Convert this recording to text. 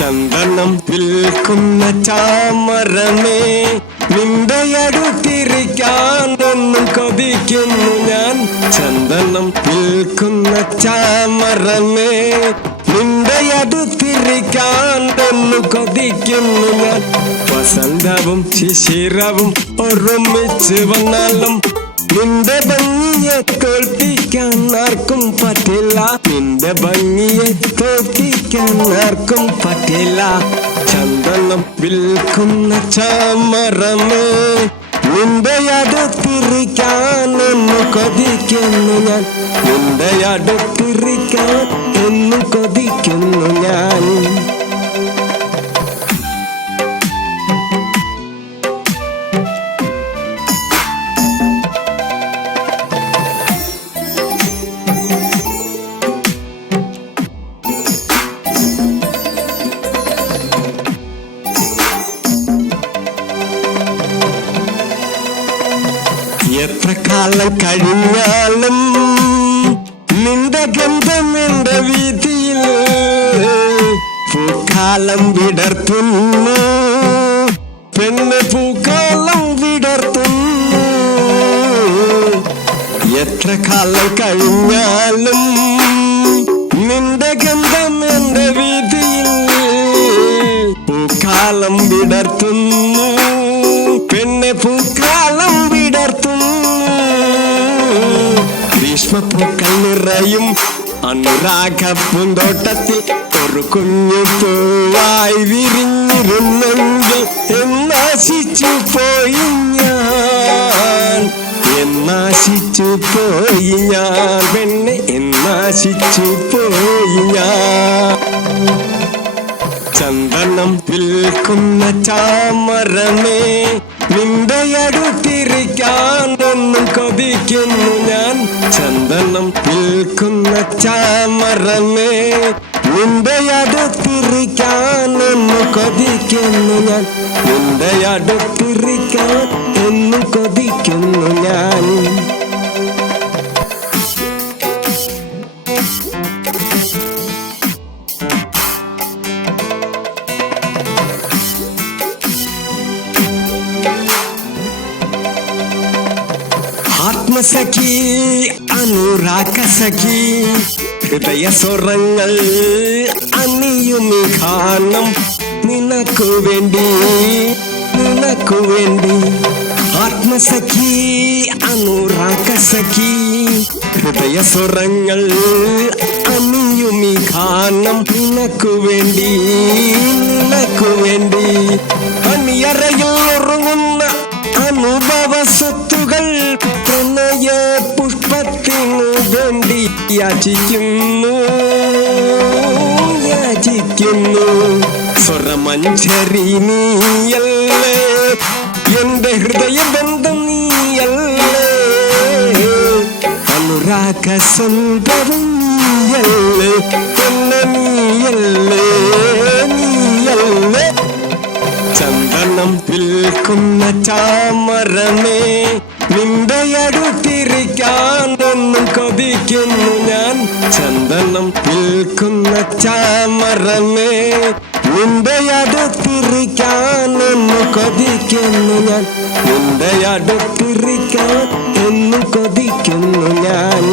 ചന്ദനം വിൽക്കുന്ന ചാമരമേ നിന്റെ അടുത്തിരിക്കാൻ എന്നും കൊതിക്കുന്നു ഞാൻ. ചന്ദനം വിൽക്കുന്ന ചാമരമേ നിന്റെ അടുത്തിരിക്കാൻ എന്നും കൊതിക്കുന്നു ഞാൻ. വസന്തവും ശിശിരവും ഒരുമിച്ച് വന്നാലും നിന്റെ ഭംഗിയെ തോൽപ്പിക്കാൻ ആർക്കും പറ്റില്ല. നിന്റെ ഭംഗിയെ തോൽപ്പിക്കാൻ ആർക്കും പറ്റില്ല. ചന്ദനം വിൽക്കുന്ന ചാമറമേ നിന്റെ അടുത്തിരിക്കാൻ എന്ന് കൊതിക്കുന്നു ഞാൻ. നിന്റെ അടുത്തിരിക്കാൻ എന്ന് കൊതിക്കുന്നു ഞാൻ. എത്ര കാലം കഴിഞ്ഞാലും നിന്റെ ഗന്ധം എന്റെ വീതിയിൽ പൂക്കാലം വിടർത്തുന്നു. പെണ്ണ് പൂക്കാലം വിടർത്തുന്നു. എത്ര കാലം കഴിഞ്ഞാലും ഗ്രീഷ്മപ്പൂക്കൾ കണ്ണിറയും. അനുരാഗ പൂന്തോട്ടത്തിൽ ഒരു കുഞ്ഞു പൂവായി വിരിഞ്ഞിരുന്നെങ്കിൽ എന്നാശിച്ചു പോയി ഞാൻ. എന്നാശിച്ചു പോയി ഞാൻ. പെണ്ണെ എന്നാശിച്ചു പോയി ഞാൻ. ചന്ദനം വിൽക്കുന്ന ചാമരമേ നിന്റെ അടുത്തിരിക്കാൻ ഒന്നും കൊതിക്കുന്നു. ചന്ദനം വിൽക്കുന്ന ചാമറമേ നിന്റെ അടുത്തിരിക്കാൻ എന്ന് കൊതിക്കുന്നു ഞാൻ. നിന്റെ അടുത്തിരിക്കാൻ എന്ന് കൊതിക്കുന്നു ഞാൻ. ആത്മസഖി അനുരാഗ സഖി ഹൃദയ സ്വരങ്ങൾ അണിയുമി ഗാനം. നിനക്കു വേണ്ടി നിനക്കു വേണ്ടി. ആത്മസഖി അനുരാഗ സഖി ഹൃദയ സ്വരങ്ങൾ അണിയുമി ഗാനം. നിനക്കു വേണ്ടി നിനക്കു വേണ്ടി. അണിയറയിൽ ഉറങ്ങുന്ന അനുഭവ സ്വത്തുകൾ പ്രണയ പുഷ്പത്തിനു വേണ്ടി യാചിക്കുന്നു. യാചിക്കുന്നു. സ്വർമഞ്ചരി നീയല്ലേ? എന്റെ ഹൃദയബന്ധം നീയല്ലേ? അനുരാഗ സുന്ദരം നീയല്ലേ? എന്നെ നീയല്ലേ? ചന്ദനം വിൽക്കുന്ന ചാമരമേ നിന്റെ അടുത്തിരിക്കാൻ എന്നും കൊതിക്കുന്നു ഞാൻ. ചന്ദനം വിൽക്കുന്ന ചാമരമേ നിന്റെ അടുത്തിരിക്കാൻ എന്ന് കൊതിക്കുന്നു ഞാൻ. നിന്റെ അടുത്തിരിക്കാൻ എന്ന് കൊതിക്കുന്നു ഞാൻ.